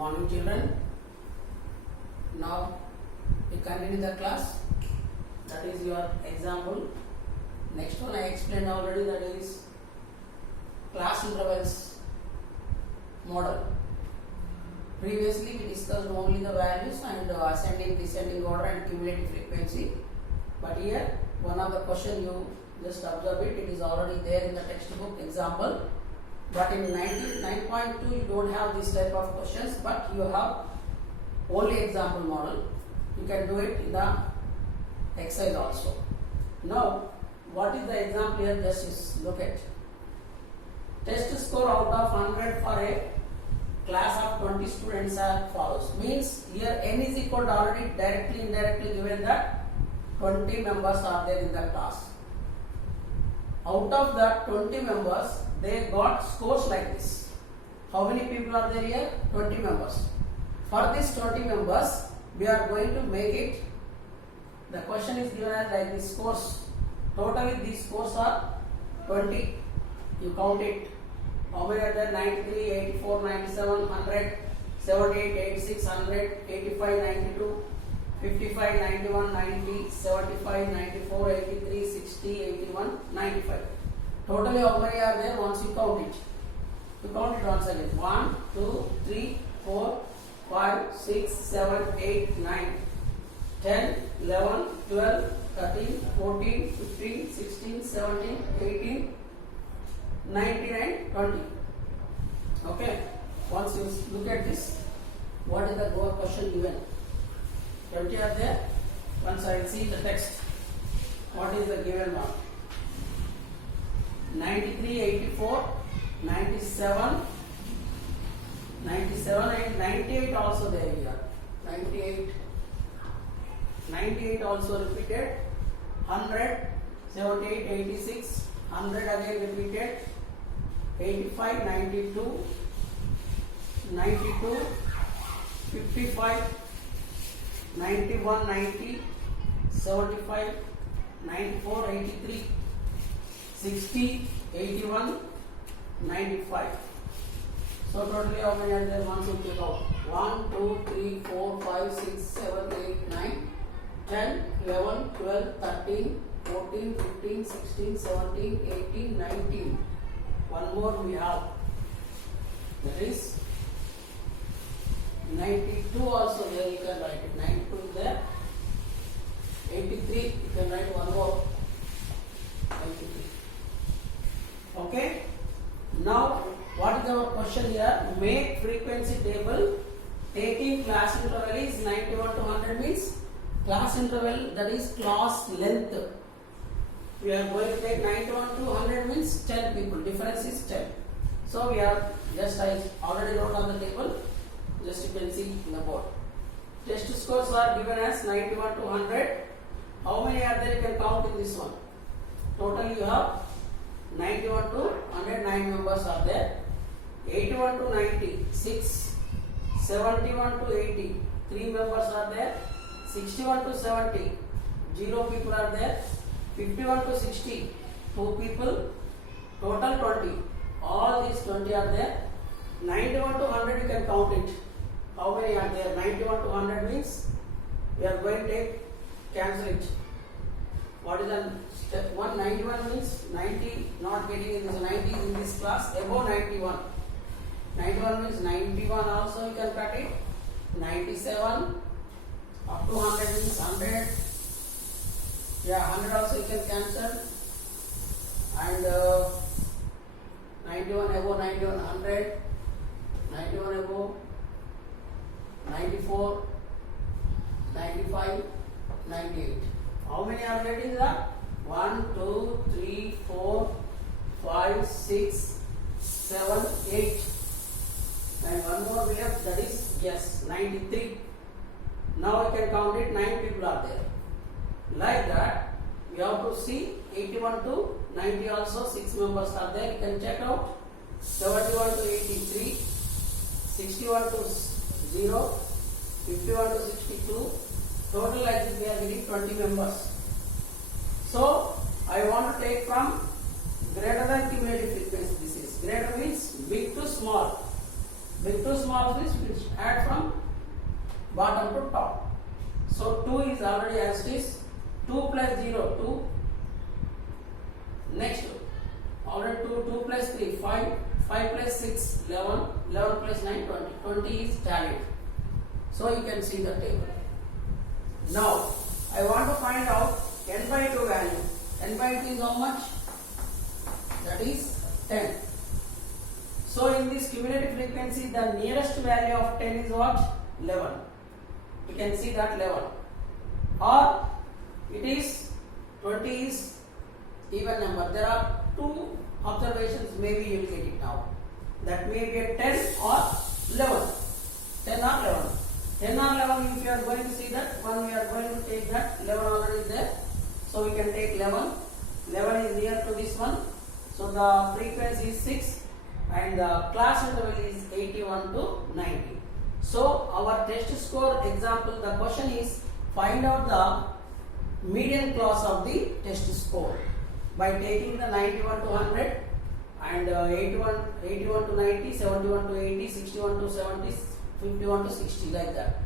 morning, children. Now we continue the class. That is your example. Next one I explained already, that is class intervals model. Previously we discussed only the values and ascending, descending order and cumulative frequency. But here one of the question you just observe it. It is already there in the textbook example. But in 9.2 you don't have this type of questions, but you have only example model. You can do it in the exercise also. Now, what is the example here? Just look at. Test score out of 100 for a class of 20 students as follows. Means here n is equal to already directly indirectly given that 20 members are there in the class. Out of that 20 members, they got scores like this. How many people are there here? 20 members. For these 20 members, we are going to make it. The question is given as like this scores. Totally these scores are 20. You count it. How many are there? 93, 84, 97, 100, 78, 86, 100, 85, 92, 55, 91, 90, 75, 94, 83, 60, 81, 95. Totally how many are there once you count it? You count it once again. 1, 2, 3, 4, 5, 6, 7, 8, 9, 10, 11, 12, 13, 14, 15, 16, 17, 18, 19 and 20. Okay. Once you look at this, what is the question given? 20 are there. Once I see the text, what is the given one? 93, 84, 97, 97 and 98 also there here. 98 also repeated. 100, 78, 86, 100 again repeated. 85, 92, 92, 55, 91, 90, 75, 94, 83, 60, 81, 95. So totally how many are there? Once you take out 1, 2, 3, 4, 5, 6, 7, 8, 9, 10, 11, 12, 13, 14, 15, 16, 17, 18, 19. One more we have. That is 92 also there, you can write it. 92 is there. 83, you can write one more. 93. Okay. Now, what is our question here? Make frequency table taking class interval is 91 to 100 means class interval, that is class length. We are going to take 91 to 100 means 10 people. Difference is 10. So we are just, I already wrote on the table. Just you can see in the board. Test scores are given as 91 to 100. How many are there? You can count in this one. Total you have 91 to 109 members are there. 81 to 90, 6. 71 to 80, 3 members are there. 61 to 70, 0 people are there. 51 to 60, 2 people. Total 20. All these 20 are there. 91 to 100 you can count it. How many are there? 91 to 100 means we are going to cancel it. What is the step 1? 91 means 90 not getting in this 90 in this class, above 91. 91 means 91 also you can cut it. 97 up to 100 means 100. Yeah, 100 also you can cancel. And 91 above 91, 100. 91 above 94, 95, 98. How many are getting that? 1, 2, 3, 4, 5, 6, 7, 8. And one more we have, that is yes, 93. Now we can count it, 9 people are there. Like that, we have to see 81 to 90 also, 6 members are there. You can check out 71 to 83, 61 to 0, 51 to 62. Total like this we are getting 20 members. So I want to take from greater than cumulative frequency. This is greater means big to small. Big to small is which add from bottom to top. So 2 is already as it is. 2 plus 0, 2. Next, already 2 plus 3, 5. 5 plus 6, 11. 11 plus 9, 20. 20 is tallied. So you can see the table. Now, I want to find out n by 2 value. N by 2 is how much? That is 10. So in this cumulative frequency, the nearest value of 10 is what? 11. You can see that 11. Or it is 20 is even number. There are two observations, maybe you will get it now. That may be a 10 or 11. 10 or 11. 10 or 11, if you are going to see that, one we are going to take that, 11 already is there. So we can take 11. 11 is near to this one. So the frequency is 6 and the class interval is 81 to 90. So our test score example, the question is find out the median class of the test score by taking the 91 to 100 and 81 to 90, 71 to 80, 61 to 70, 51 to 60 like that.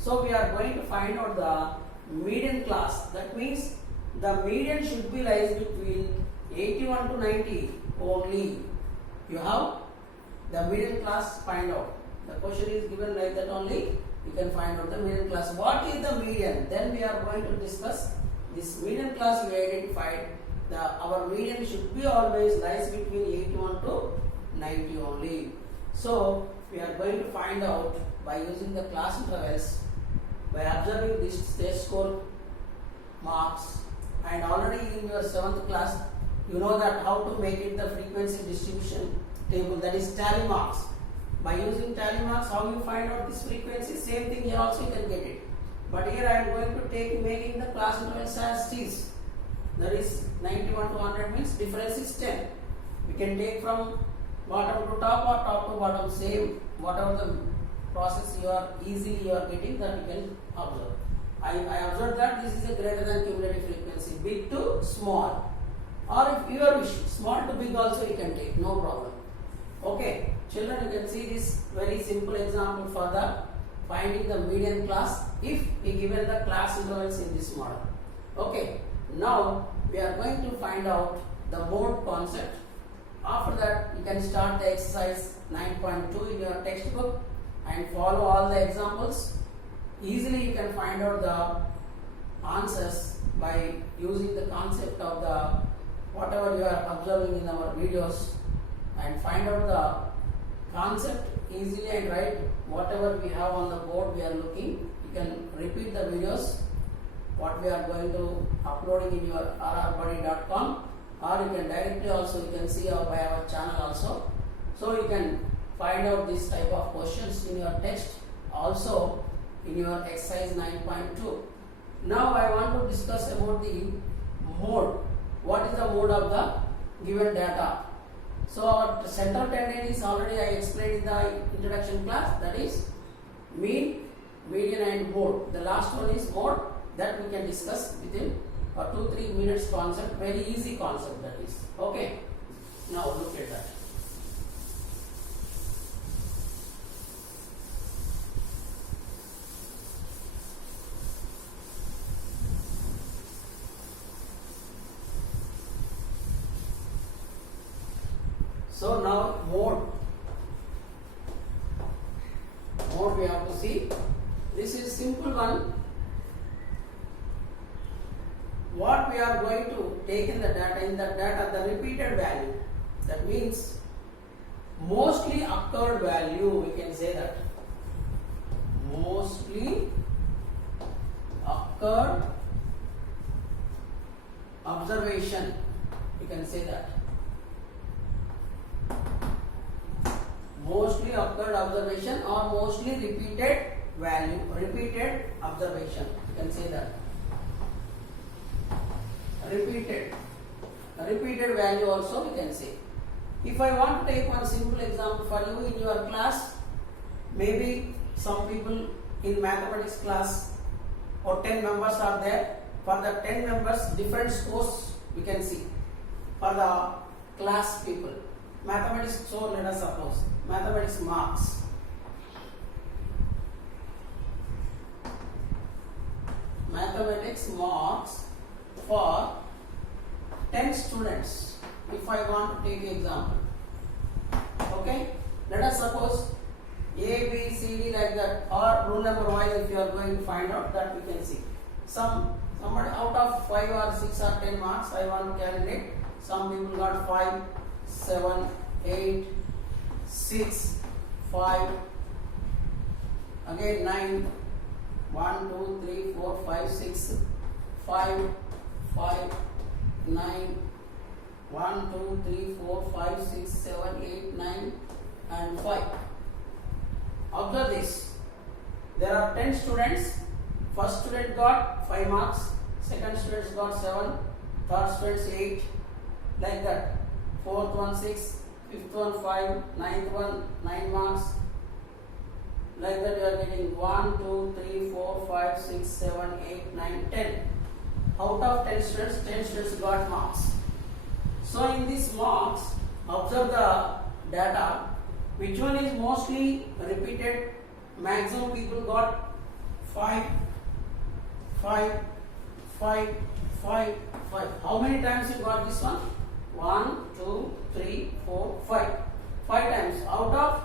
So we are going to find out the median class. That means the median should be lies between 81 to 90 only. You have the median class find out. The question is given like that only. You can find out the median class. What is the median? Then we are going to discuss this median class we identified. Our median should be always lies between 81 to 90 only. So we are going to find out by using the class intervals, by observing this test score marks, and already in your 7th class you know that how to make it the frequency distribution table, that is tally marks. By using tally marks, how you find out this frequency, same thing here also you can get it. But here I am going to take making the class intervals as it is. That is 91 to 100 means difference is 10. We can take from bottom to top or top to bottom, same whatever the process you are getting, that you can observe. I observed that this is a greater than cumulative frequency, big to small, or if you are wishing small to big also you can take, no problem. Okay, children, you can see this very simple example for the finding the median class if we given the class intervals in this model. Okay, now we are going to find out the mode concept. After that, you can start the exercise 9.2 in your textbook and follow all the examples. Easily you can find out the answers by using the concept of the whatever you are observing in our videos, and find out the concept easily and write whatever we have on the board we are looking. You can repeat the videos what we are going to uploading in your rrbuddy.com, or you can directly also you can see by our channel also. So you can find out this type of questions in your text also in your exercise 9.2. Now I want to discuss about the mode. What is the mode of the given data? So our central tendency is already I explained in the introduction class, that is mean, median and mode. The last one is mode, that we can discuss within 2-3 minutes concept, very easy concept that is. Okay, now look at that. So now mode we have to see. This is simple one. What we are going to take in the data, the repeated value. That means mostly occurred value, we can say that. Mostly occurred observation, we can say that. Mostly occurred observation or mostly repeated value, repeated observation, you can say that. Repeated value also we can say. If I want to take one simple example for you in your class, maybe some people in mathematics class or 10 members are there. For the 10 members, different scores we can see for the class people. Mathematics, so let us suppose mathematics marks. mathematics marks for 10 students. If I want to take example, okay, let us suppose A, B, C, D like that, or rule number wise if you are going to find out, that we can see. Somebody out of 5 or 6 or 10 marks I want to calculate. Some people got 5, 7, 8, 6, 5, again 9, 1, 2, 3, 4, 5, 6, 5, 5, 9, 1, 2, 3, 4, 5, 6, 7, 8, 9 and 5. Observe this. There are 10 students. First student got 5 marks, second student got 7, third student 8, like that. Fourth one 6, fifth one 5, ninth one 9 marks. Like that you are getting 1, 2, 3, 4, 5, 6, 7, 8, 9, 10. Out of 10 students got marks. So in these marks, observe the data. Which one is mostly repeated? Maximum people got 5, 5, 5, 5, 5. How many times you got this one? 1, 2, 3, 4, 5. 5 times out of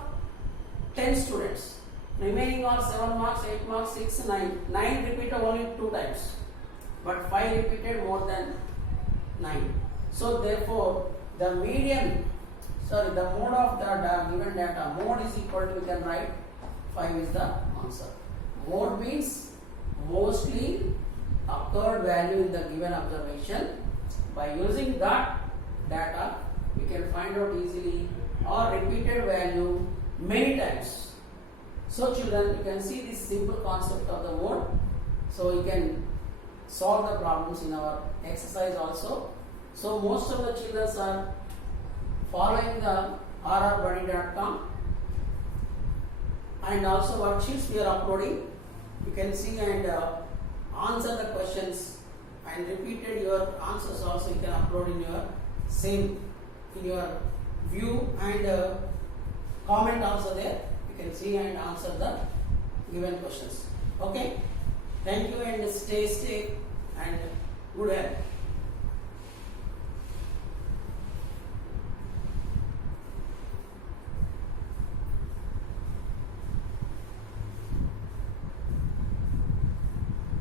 10 students. Remaining are 7 marks, 8 marks, 6, 9. 9 repeated only 2 times. But 5 repeated more than 9. So therefore, the median, the mode of the given data, mode is equal to, we can write 5 is the answer. Mode means mostly occurred value in the given observation. By using that data, we can find out easily or repeated value many times. So children, you can see this simple concept of the mode. So you can solve the problems in our exercise also. So most of the children are following the rrbuddy.com, and also worksheets we are uploading. You can see and answer the questions, and repeated your answers also you can upload in your same, in your view, and comment also there. You can see and answer the given questions. Okay, thank you and stay safe and good health.